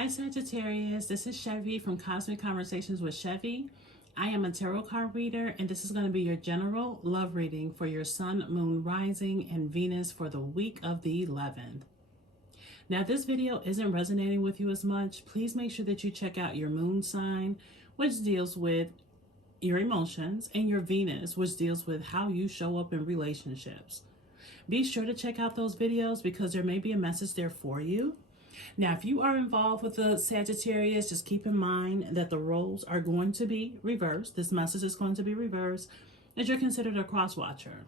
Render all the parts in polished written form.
Hi Sagittarius, this is Chevy from Cosmic Conversations with Chevy. I am a tarot card reader, and this is going to be your general love reading for your Sun, Moon, Rising, and Venus for the week of the 11th. Now, if this video isn't resonating with you as much, please make sure that you check out your Moon sign, which deals with your emotions, and your Venus, which deals with how you show up in relationships. Be sure to check out those videos because there may be a message there for you. Now, if you are involved with the Sagittarius, just keep in mind that the roles are going to be reversed. This message is going to be reversed as you're considered a cross watcher.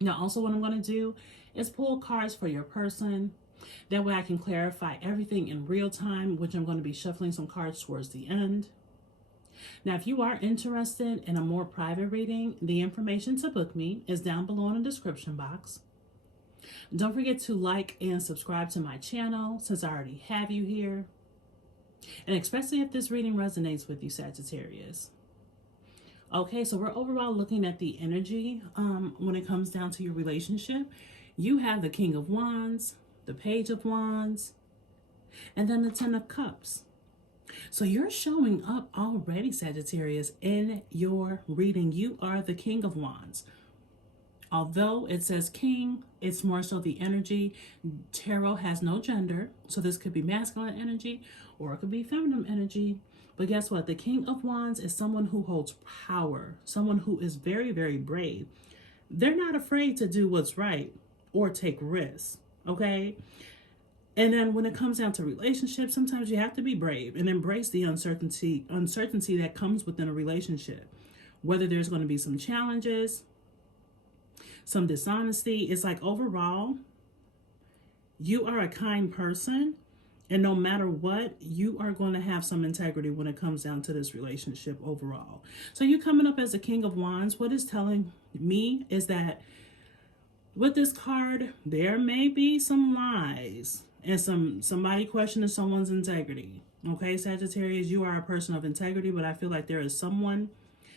Now, also what I'm going to do is pull cards for your person. That way I can clarify everything in real time, which I'm going to be shuffling some cards towards the end. Now, if you are interested in a more private reading, the information to book me is down below in the description box. Don't forget to like and subscribe to my channel since I already have you here. And especially if this reading resonates with you, Sagittarius. Okay, so we're overall looking at the energy when it comes down to your relationship. You have the King of Wands, the Page of Wands, and then the Ten of Cups. So you're showing up already, Sagittarius, in your reading. You are the King of Wands. Although it says king, it's more so the energy. Tarot has no gender, so this could be masculine energy or it could be feminine energy. But guess what? The King of Wands is someone who holds power, someone who is very, very brave. They're not afraid to do what's right or take risks, okay? And then when it comes down to relationships, sometimes you have to be brave and embrace the uncertainty that comes within a relationship. Whether there's going to be some challenges, some dishonesty, it's like overall, you are a kind person, and no matter what, you are going to have some integrity when it comes down to this relationship overall. So you coming up as a King of Wands, what it's telling me is that with this card, there may be some lies and somebody questioning someone's integrity. Okay, Sagittarius, you are a person of integrity, but I feel like there is someone,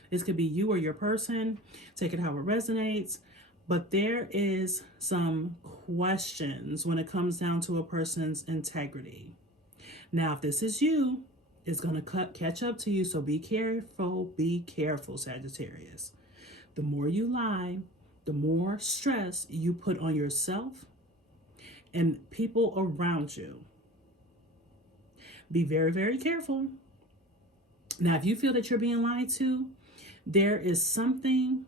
this could be you or your person, take it how it resonates, but there is some questions when it comes down to a person's integrity. Now, if this is you, it's going to catch up to you. So be careful, Sagittarius. The more you lie, the more stress you put on yourself and people around you. Be very, very careful. Now, if you feel that you're being lied to, there is something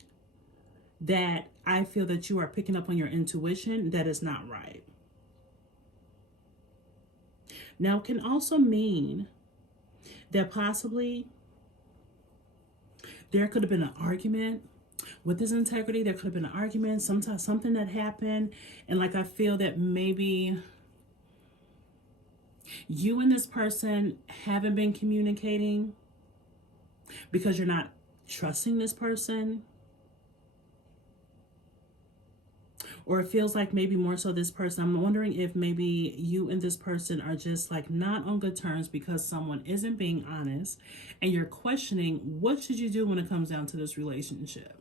that I feel that you are picking up on your intuition that is not right. Now, it can also mean that possibly there could have been an argument with this integrity. There could have been an argument, sometimes something that happened. And like, I feel that maybe you and this person haven't been communicating because you're not trusting this person. Or it feels like maybe more so this person, I'm wondering if maybe you and this person are just like not on good terms because someone isn't being honest and you're questioning what should you do when it comes down to this relationship.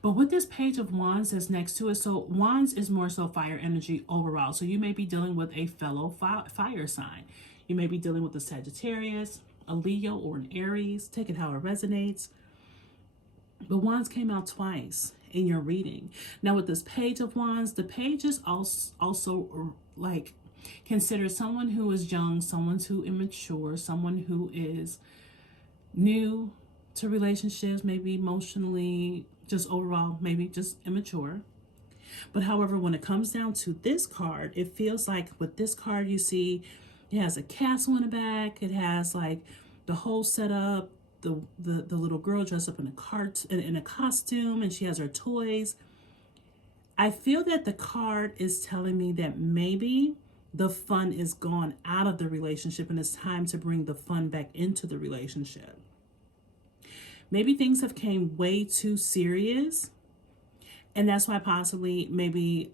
But with this Page of Wands that's next to it, so Wands is more so fire energy overall. So you may be dealing with a fellow fire sign. You may be dealing with a Sagittarius, a Leo, or an Aries. Take it how it resonates. But Wands came out twice in your reading. Now with this Page of Wands, the page is also like considered someone who is young, someone who immature, someone who is new to relationships, maybe emotionally, just overall, maybe just immature. But however, when it comes down to this card, it feels like with this card, you see it has a castle in the back. It has like the whole setup. The little girl dressed up in a costume, and she has her toys. I feel that the card is telling me that maybe the fun is gone out of the relationship and it's time to bring the fun back into the relationship. Maybe things have came way too serious, and that's why possibly maybe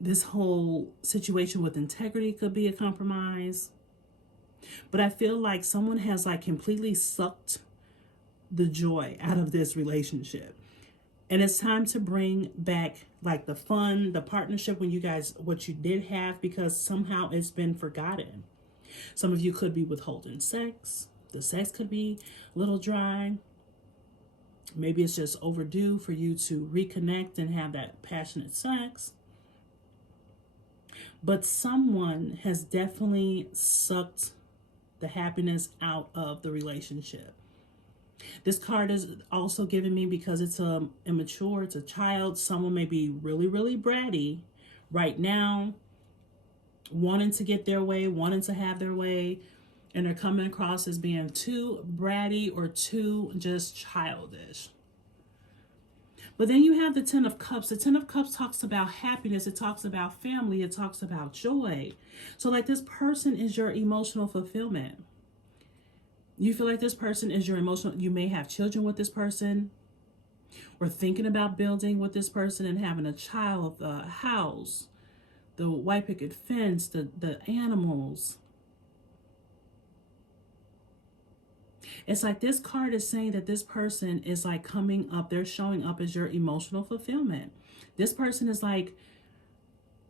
this whole situation with integrity could be a compromise. But I feel like someone has like completely sucked the joy out of this relationship. And it's time to bring back like the fun, the partnership when you guys, what you did have, because somehow it's been forgotten. Some of you could be withholding sex. The sex could be a little dry. Maybe it's just overdue for you to reconnect and have that passionate sex. But someone has definitely sucked the happiness out of the relationship. This card is also giving me, because it's immature, it's a child. Someone may be really, really bratty right now, wanting to get their way, wanting to have their way, and they're coming across as being too bratty or too just childish. But then you have the Ten of Cups. The Ten of Cups talks about happiness. It talks about family. It talks about joy. So like this person is your emotional fulfillment. You feel like this person is your emotional, you may have children with this person, or thinking about building with this person and having a child, the house, the white picket fence, the animals. It's like this card is saying that this person is like coming up, they're showing up as your emotional fulfillment. This person is like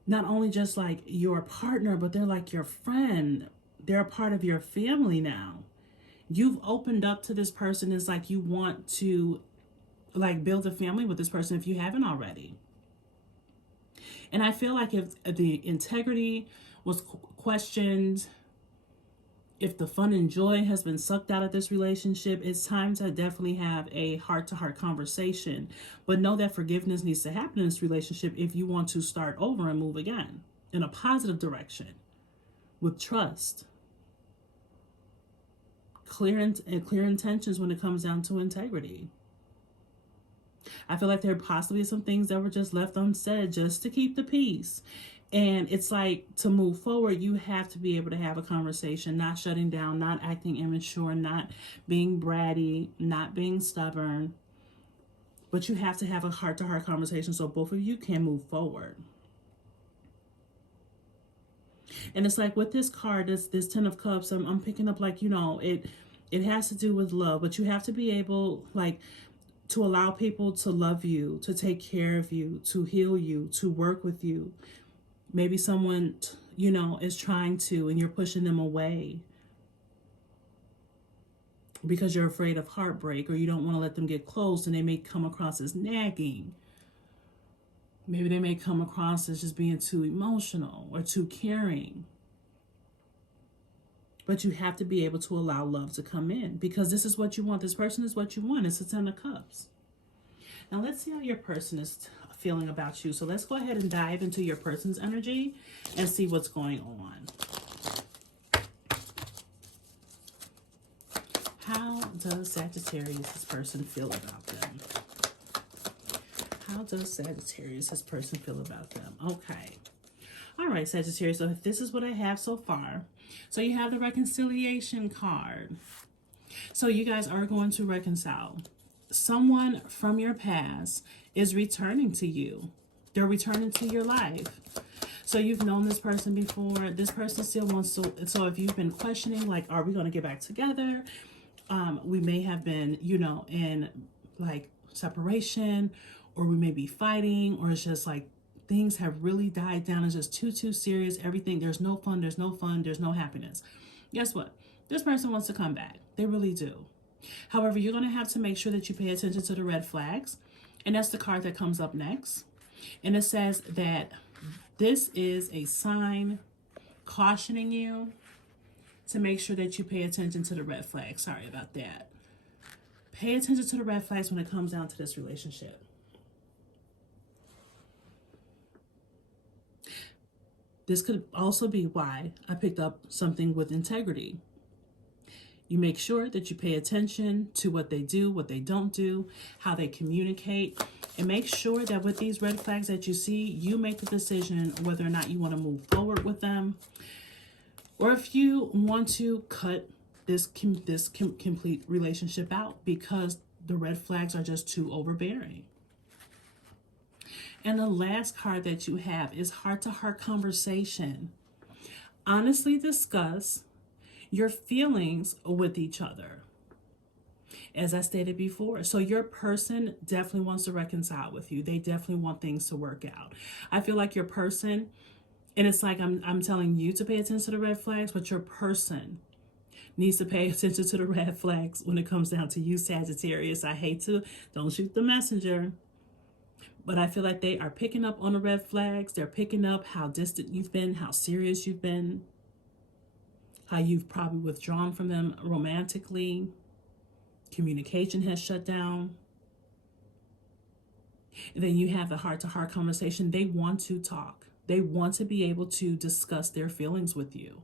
not only just like your partner, but they're like your friend. They're a part of your family now. You've opened up to this person. It's like you want to like build a family with this person if you haven't already. And I feel like if the integrity was questioned, if the fun and joy has been sucked out of this relationship, it's time to definitely have a heart-to-heart conversation. But know that forgiveness needs to happen in this relationship if you want to start over and move again in a positive direction with trust. Clear intentions when it comes down to integrity. I feel like there possibly some things that were just left unsaid just to keep the peace. And it's like, to move forward, you have to be able to have a conversation, not shutting down, not acting immature, not being bratty, not being stubborn. But you have to have a heart-to-heart conversation so both of you can move forward. And it's like with this card, this Ten of Cups, I'm picking up like, you know, it has to do with love, but you have to be able like to allow people to love you, to take care of you, to heal you, to work with you. Maybe someone, you know, is trying to, and you're pushing them away because you're afraid of heartbreak, or you don't want to let them get close, and they may come across as nagging. Maybe they may come across as just being too emotional or too caring. But you have to be able to allow love to come in, because this is what you want. This person is what you want. It's a Ten of Cups. Now let's see how your person is feeling about you. So let's go ahead and dive into your person's energy and see what's going on. How does Sagittarius, this person, feel about them? How does Sagittarius, this person, feel about them? Okay. All right, Sagittarius, so this is what I have so far. So you have the reconciliation card. So you guys are going to reconcile. Someone from your past is returning to you. They're returning to your life. So you've known this person before. This person still wants to. So if you've been questioning, like, are we going to get back together? We may have been, you know, in like separation, or we may be fighting, or it's just like things have really died down. It's just too serious. Everything, there's no fun, there's no happiness. Guess what? This person wants to come back. They really do. However, you're going to have to make sure that you pay attention to the red flags. And that's the card that comes up next. And it says that this is a sign cautioning you to make sure that you pay attention to the red flags. Sorry about that. Pay attention to the red flags when it comes down to this relationship. This could also be why I picked up something with integrity. You make sure that you pay attention to what they do, what they don't do, how they communicate, and make sure that with these red flags that you see, you make the decision whether or not you want to move forward with them, or if you want to cut this complete relationship out because the red flags are just too overbearing. And the last card that you have is heart-to-heart conversation. Honestly discuss your feelings with each other. as I stated before. So your person definitely wants to reconcile with you. They definitely want things to work out. I feel like your person, and it's like I'm telling you to pay attention to the red flags, but your person needs to pay attention to the red flags when it comes down to you, Sagittarius. I hate to, don't shoot the messenger, but I feel like they are picking up on the red flags. They're picking up how distant you've been, how serious you've been, how you've probably withdrawn from them romantically. Communication has shut down. And then you have the heart-to-heart conversation. They want to talk. They want to be able to discuss their feelings with you.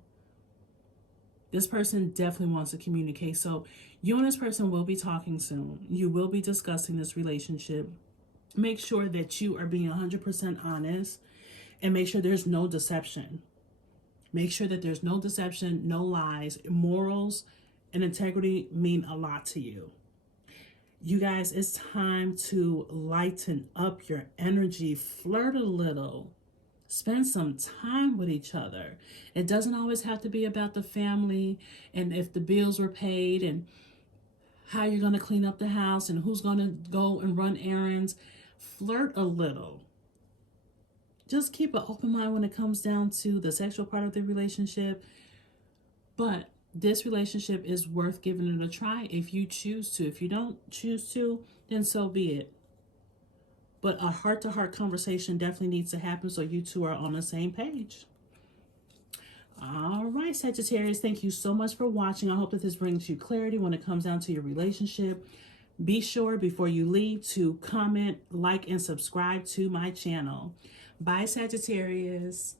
This person definitely wants to communicate. So you and this person will be talking soon. You will be discussing this relationship. Make sure that you are being 100% honest, and make sure there's no deception. Make sure that there's no deception, no lies. Morals and integrity mean a lot to you. You guys, it's time to lighten up your energy, flirt a little, spend some time with each other. It doesn't always have to be about the family and if the bills were paid and how you're going to clean up the house and who's going to go and run errands. Flirt a little. Just keep an open mind when it comes down to the sexual part of the relationship. But this relationship is worth giving it a try if you choose to. If you don't choose to, then so be it. But a heart-to-heart conversation definitely needs to happen so you two are on the same page. All right, Sagittarius, thank you so much for watching. I hope that this brings you clarity when it comes down to your relationship. Be sure before you leave to comment, like, and subscribe to my channel. Bye, Sagittarius.